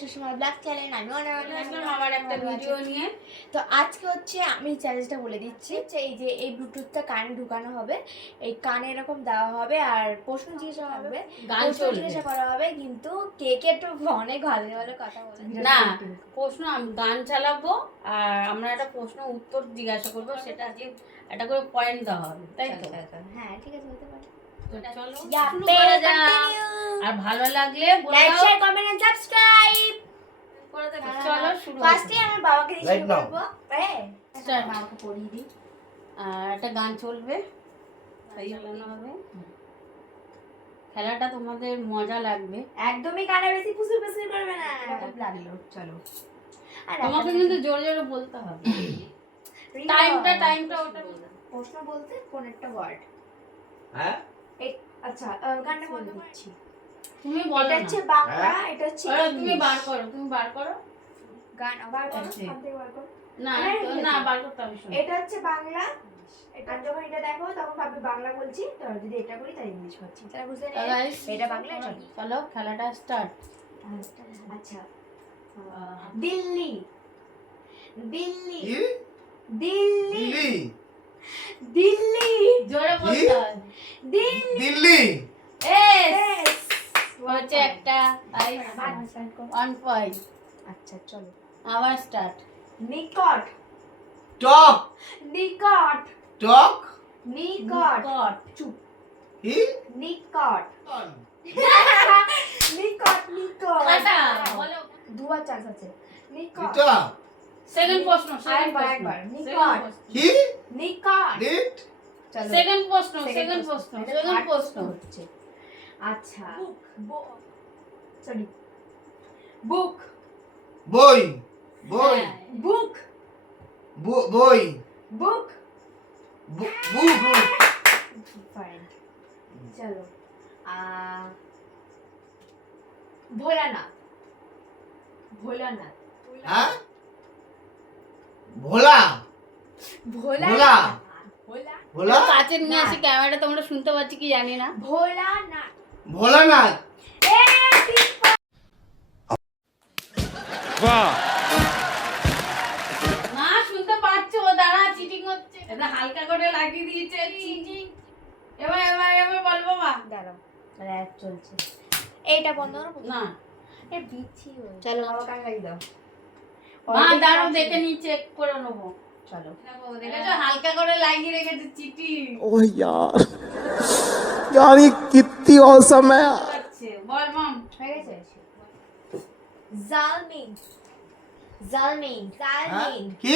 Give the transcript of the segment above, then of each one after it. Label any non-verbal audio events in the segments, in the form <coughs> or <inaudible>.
Sushma black channel আমি আসলাম আবার একটা ভিডিও নিয়ে। তো আজকে হচ্ছে আমি চ্যালেঞ্জটা বলে দিচ্ছি হচ্ছে এই যে এই ব্লুটুথটা কানে ঢুকানো হবে এই কানে এরকম দেওয়া হবে আর প্রশ্ন জিজ্ঞাসা হবে। গান জিজ্ঞাসা করা হবে কিন্তু কে কে একটু অনেক ভালো ভালো কথা বলে। না প্রশ্ন আমি গান চালাবো আর আমরা একটা প্রশ্ন উত্তর জিজ্ঞাসা করব সেটা যে একটা করে পয়েন্ট দেওয়া হবে তাই তো? হ্যাঁ ঠিক আছে হতে পারে. আর ভালো লাগলে like share comment and subscribe ফার্স্টে আমার বাবাকে দিয়ে শুরু করব। হ্যাঁ বাবাকে পড়িয়ে দিই। আর একটা গান চলবে। তাই চালানো হবে। খেলাটা তোমাদের মজা লাগবে। একদমই কানে বেশি ফুসুর ফুসুর করবে না। খুব লাগল চলো। আর তোমাকে কিন্তু জোরে জোরে বলতে হবে। <coughs> টাইমটা টাইমটা ওটা প্রশ্ন বলতে কোন একটা ওয়ার্ড হ্যাঁ আচ্ছা গানটা বন্ধ করছি তুমি বলো এটা হচ্ছে বাংলা এটা হচ্ছে তুমি বার করো তুমি বার করো। গান বার করো আচ্ছা। সব থেকে না না বার করতে হবে এটা হচ্ছে বাংলা। আর যখন এটা দেখো তখন ভাববে বাংলা বলছি। তো যদি এটা করি তাই ইংলিশ করছি। তাহলে বুঝতে এটা বাংলা এটা চলো। খেলাটা স্টার্ট আচ্ছা। দিল্লি। দিল্লি। দিল্লি। দিল্লি। দিল্লি। জোরে বলতে দিল্লি। দিল্লি। এস হচ্ছে একটা ওয়ান পয়েন্ট আচ্ছা চলো। আবার স্টার্ট নিকট। টক। নিকট। টক? নিকট। চুপ। কি? নিকট। <laughs> নিকট নিকট। কাটা বলো। দুবার চান্স আছে। নিকট। সেকেন্ড প্রশ্ন আরেকবার, আরেকবার। নিকট। কি? নিকট। সেকেন্ড প্রশ্ন সেকেন্ড প্রশ্ন। প্রশ্ন সেকেন্ড প্রশ্ন। হচ্ছে। আচ্ছা। বুক সরি বুক বই। বই হ্যাঁ। বুক বই বুক বুক ফাইন চলো ভোলানাথ ভোলানাথ হ্যাঁ ভোলা ভোলা। ভোলানাথ ভোলা ভোলা কাছে নিয়ে আসি ক্যামেরাটা তোমরা শুনতে পাচ্ছি কি জানি না। ভোলানাথ ভোলানাথ এটা হালকা করে লাগিয়ে দিয়েছে চিটিং এবার এবার এবার বলবো মা দাঁড়াও র্যাপ চলছে এইটা বন্ধ করো না এ বিচ্ছি হয়ে চলো। বাবা কান লাগিয়ে দাও মা Already দাঁড়াও কাজ দেখে ছিল। নি চেক করে নেবো চলো দেখো দেখেছো হালকা করে লাগিয়ে রেখেছে চিটিং ओह यार यार ये कितनी औसम है यार হচ্ছে বল মাম হয়ে গেছে জালমিন জালমিন হ্যাঁ? জালমিন কি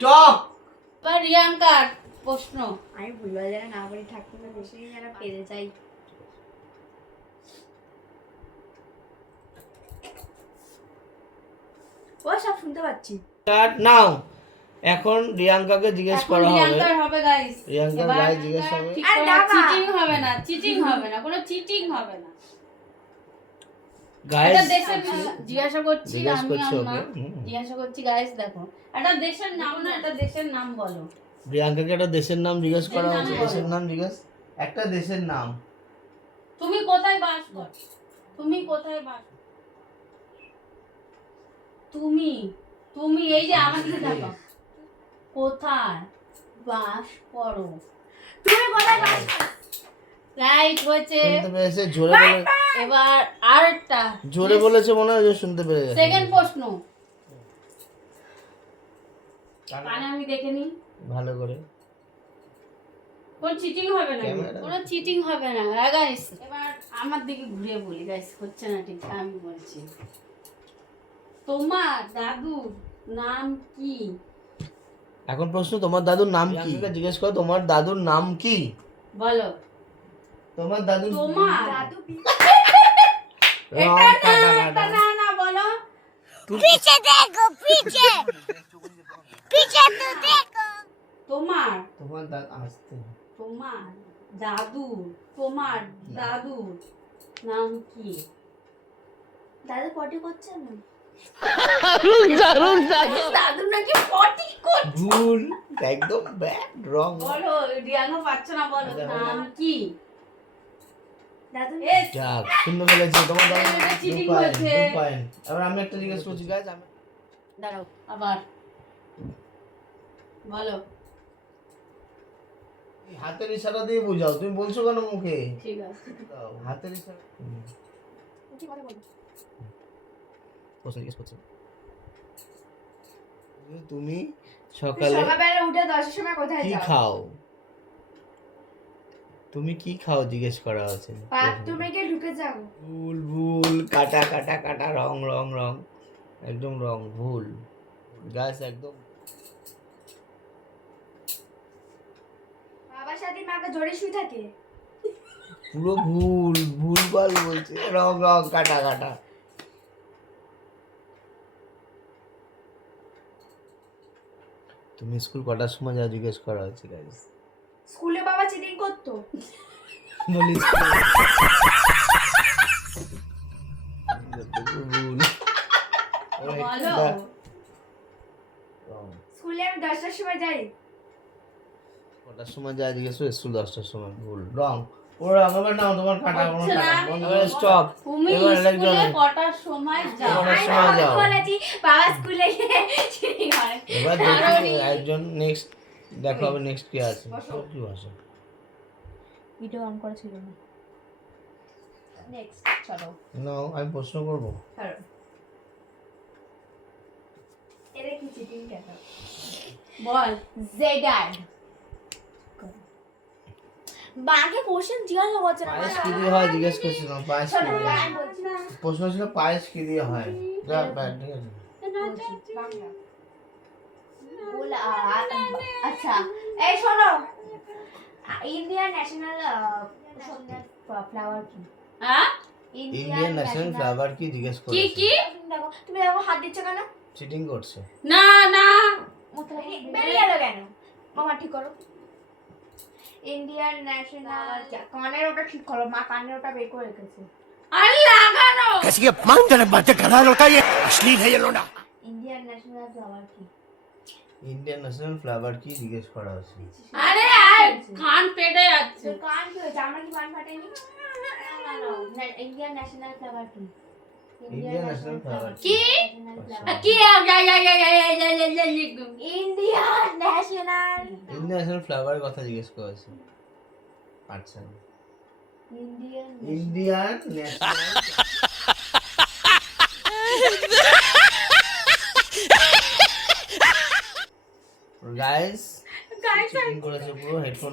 এবার রিয়াঙ্কার প্রশ্ন। আমি ভুলবার যারা না বলি থাকতে না বেশি যারা পেরে যাই ও সব শুনতে পাচ্ছি। Start now. এখন রিয়াঙ্কাকে জিজ্ঞেস করা হবে। রিয়াঙ্কার হবে গাইস রিয়াঙ্কার গায়ে জিজ্ঞেস হবে। আর চিটিং হবে না চিটিং হবে না কোনো চিটিং হবে না। গায়ে জিজ্ঞাসা করছি আমি আম্মা। জিজ্ঞাসা করছি গাইস দেখো। একটা দেশের নাম না একটা দেশের নাম বলো। একটা দেশের নাম জিজ্ঞেস করা হচ্ছে। দেশের নাম জিজ্ঞেস? একটা দেশের নাম। তুমি কোথায় বাস করো? তুমি কোথায় বাস করো? তুমি তুমি এই যে আমার দিকে দেখো। কোথায় বাস করো? তুমি কোথায় বাস রাইট হচ্ছে শুনতে পেরেছে জোরে বলে এবার আরেকটা। জোরে বলেছে মনে হয় যে শুনতে পেরে গেছে সেকেন্ড প্রশ্ন কানে আমি দেখে নি ভালো করে। কোন চিটিং হবে না। কোনো চিটিং হবে না। গাইস এবার আমার দিকে ঘুরে বলি। গাইস হচ্ছে না ঠিক আমি বলছি। তোমার দাদুর নাম কি? এখন প্রশ্ন তোমার দাদুর নাম কি? জিজ্ঞেস করো তোমার দাদুর নাম কি? বলো। তোমার দাদু তোমার? দাদু এটা না এটা না না বলো। পিছে দেখো পিছে। পিছে তো দেখো। তোমার? তোমার দাদু আসতে তোমার? দাদু। তোমার দাদু। নাম কি? দাদু পটি করছে না? একদম বলো রিয়াঙ্গো পাচ্ছ না বলো। আচ্ছা, নাম কি? যাক শূন্য ফেলেছে তোমার দাদু এটা দু cheating পয়েন্ট হয়েছে। এবার আমি একটা জিজ্ঞেস করছি গাইজ আমি দাঁড়াও। আবার। বলো। হাতের ইশারা দিয়ে বোঝাও তুমি বলছো কেন মুখে? ঠিক আছে। হাতের ইশারা। হুম। প্রশ্ন জিজ্ঞেস করছি তুমি সকালে সকালবেলা উঠে দশটার সময় কোথায় কি খাও? তুমি কি খাও? জিজ্ঞেস করা আছে বাথরুমে গিয়ে ঢুকে যাও। ভুল ভুল কাটা কাটা কাটা রং রং রং। একদম রং ভুল। গাছ একদম। বাবার সাথে মাকে জড়ে শুয়ে থাকে? পুরো ভুল ভুল ভালো বলছে। রং রং কাটা কাটা। তুমি স্কুল কটার সময় যা জিজ্ঞেস করা হয়েছে গাইস স্কুলে চিটিং করতো বলি ভুল বলো। রং স্কুলে আমি দশটার সময় যাই। কটার সময় যা জিজ্ঞেস করে স্কুল দশটার সময় ভুল রং। ওরা এবার নাও তোমার কাটা কোনো কাটা। না। বন্ধ করে স্টপ তুমি স্কুলে একজন- কটার সময় যাও? সময় যাও? বলেছি বাবা স্কুলে গিয়ে চিটিং করে এবার একজন নেক্সট দেখা হবে নেক্সট কি আছে। কি ভাষা? ভিডিও অন করা ছিল না। নেক্সট চলো। না আমি প্রশ্ন করব। এটা কি চিটিং দেখা বল। জেডাড কোশ্চেন জিজ্ঞাসা করছে না পায়েস কি দিয়ে হয়? জিজ্ঞেস করছিলাম পায়েস কি দিয়ে হয়? প্রশ্ন ছিল পায়েস কি দিয়ে হয়? যা ঠিক আছে। বলা। আচ্ছা এই শোনো। ইন্ডিয়ান ন্যাশনাল ফ্লাওয়ার কি হ্যাঁ ইন্ডিয়ান ন্যাশনাল ফ্লাওয়ার কি জিজ্ঞেস কি করেছে কি দেখো তুমি দেখো হাত দিচ্ছ কেন চিটিং করছে না না বেরিয়ে গেল কেন মামা ঠিক করো ইন্ডিয়ান ন্যাশনাল কানের ওটা ঠিক করো মা কানের ওটা বের করে রেখেছে আর লাগানো कैसी ये मान जाने बातें कर रहा है लड़का ये अश्लील है ये लोडा ইন্ডিয়ান ন্যাশনাল ফ্লাওয়ার কি ইন্ডিয়ান ন্যাশনাল ফ্লাওয়ার কি জিজ্ঞেস করা হচ্ছে আরে আর কান পেটে যাচ্ছে কান কি হয়েছে আমার কি কান ফাটেনি ইন্ডিয়ান ন্যাশনাল ফ্লাওয়ার কি? আচ্ছা। ইন্ডিয়ান ন্যাশনাল ইন্ডিয়ান কথা জিজ্ঞেস করেছে আচ্ছা ইন্ডিয়ান ইন্ডিয়ান ন্যাশনাল গাইস করেছে পুরো হেডফোন